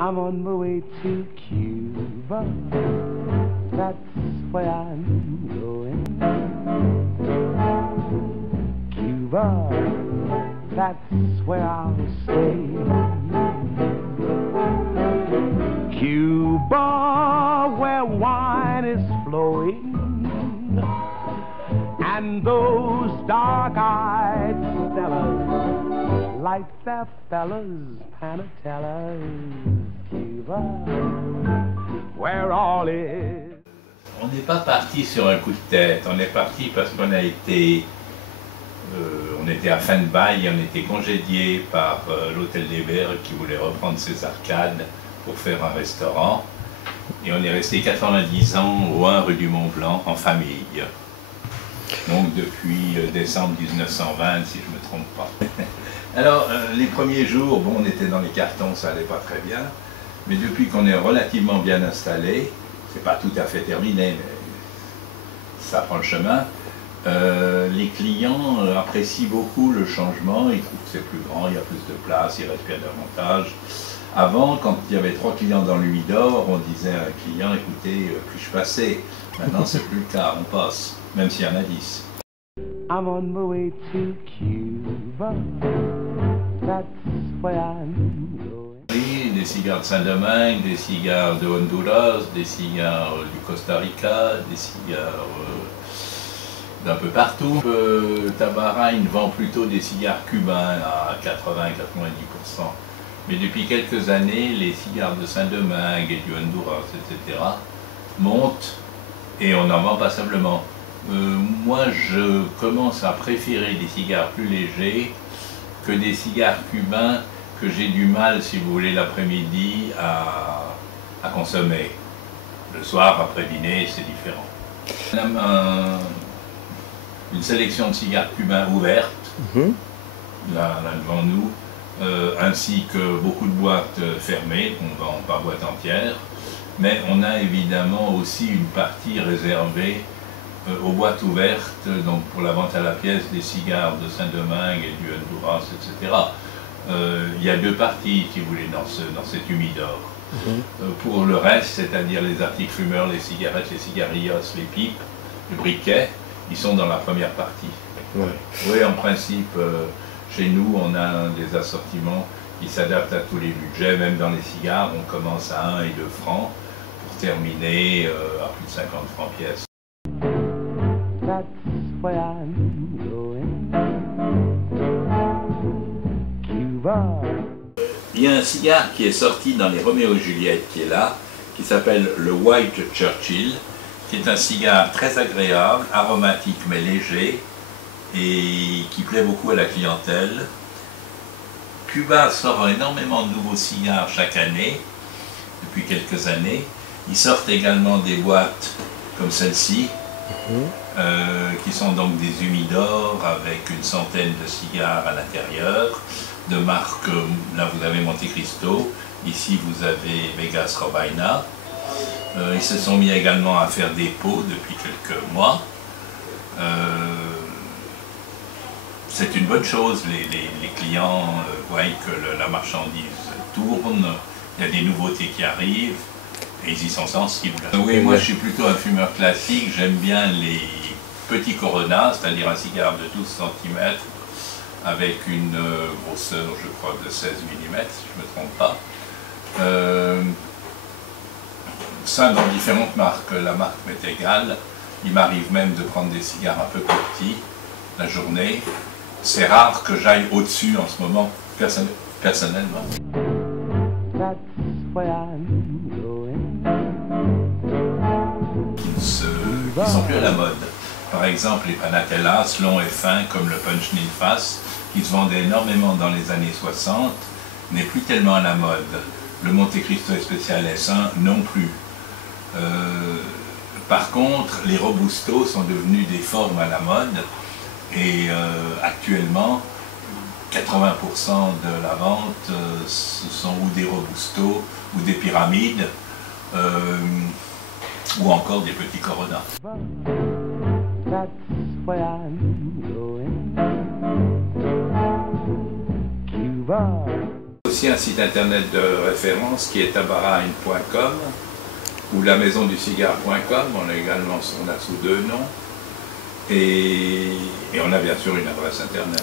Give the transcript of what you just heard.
I'm on my way to Cuba. That's where I'm going. Cuba, that's where I'll stay. Cuba, where wine is flowing, and those dark-eyed fellas like their fellas panatellas. Cuba, where all is. On n'est pas parti sur un coup de tête, on est parti parce qu'on a été, on était à fin de bail, on était congédié par l'hôtel des Bergues qui voulait reprendre ses arcades pour faire un restaurant. Et on est resté 90 ans au 1 rue du Mont Blanc en famille. Donc depuis décembre 1920, si je ne me trompe pas. Alors les premiers jours, bon, on était dans les cartons, ça allait pas très bien. Mais depuis qu'on est relativement bien installé, c'est pas tout à fait terminé, mais ça prend le chemin. Les clients apprécient beaucoup le changement, ils trouvent que c'est plus grand, il y a plus de place, ils respirent davantage. Avant, quand il y avait 3 clients dans le Luidor, on disait à un client, écoutez, puis-je passer? Maintenant, c'est plus le cas, on passe, même s'il y en a 10. I'm on my way to Cuba. That's where I'm going. Des cigares de Saint-Domingue, des cigares de Honduras, des cigares du Costa Rica, des cigares d'un peu partout. Tabarain vend plutôt des cigares cubains à 80-90%. Mais depuis quelques années, les cigares de Saint-Domingue et du Honduras, etc. montent et on en vend passablement. Moi, je commence à préférer des cigares plus légers que des cigares cubains que j'ai du mal, si vous voulez, l'après-midi à consommer. Le soir, après dîner, c'est différent. On a une sélection de cigares cubains ouvertes, là devant nous, ainsi que beaucoup de boîtes fermées, qu'on vend par boîte entière. Mais on a évidemment aussi une partie réservée aux boîtes ouvertes, donc pour la vente à la pièce des cigares de Saint-Domingue et du Honduras, etc. Il y a 2 parties, si vous voulez, dans cet humidor. Pour le reste, c'est-à-dire les articles fumeurs, les cigarettes, les cigarillos, les pipes, les briquets, ils sont dans la première partie. Oui, en principe, chez nous, on a des assortiments qui s'adaptent à tous les budgets. Même dans les cigares, on commence à 1 et 2 francs pour terminer à plus de 50 francs pièce. That's where I'm going. Cuba. Il y a un cigare qui est sorti dans les Roméo et Juliette qui est là, qui s'appelle le White Churchill, qui est un cigare très agréable, aromatique mais léger, et qui plaît beaucoup à la clientèle. Cuba sort énormément de nouveaux cigares chaque année, depuis quelques années. Ils sortent également des boîtes comme celle-ci, qui sont donc des humidors avec une centaine de cigares à l'intérieur, de marques, là vous avez Monte Cristo, ici vous avez Vegas Robina. Ils se sont mis également à faire des pots depuis quelques mois. C'est une bonne chose, les clients voient que la marchandise tourne, il y a des nouveautés qui arrivent, et ils y sont sensibles. Oui, moi je suis plutôt un fumeur classique, j'aime bien les petits Corona, c'est-à-dire un cigare de 12 cm, avec une grosseur, je crois, de 16 mm, si je ne me trompe pas. Ça dans différentes marques, la marque m'est égale. Il m'arrive même de prendre des cigares un peu plus petits la journée. C'est rare que j'aille au-dessus en ce moment, personnellement. Qui ne sont plus à la mode. Par exemple, les Panatellas, longs et fins, comme le Punch Nilfas, qui se vendaient énormément dans les années 60, n'est plus tellement à la mode. Le Monte Cristo Especial S1 non plus. Par contre, les Robusto sont devenus des formes à la mode et actuellement, 80% de la vente, ce sont ou des Robusto ou des pyramides ou encore des petits Corona. That's where I'm going. Cuba. Aussi un site internet de référence qui est tabarein.com ou la maison du cigare.com. On a également sous 2 noms. Et on a bien sûr une adresse internet.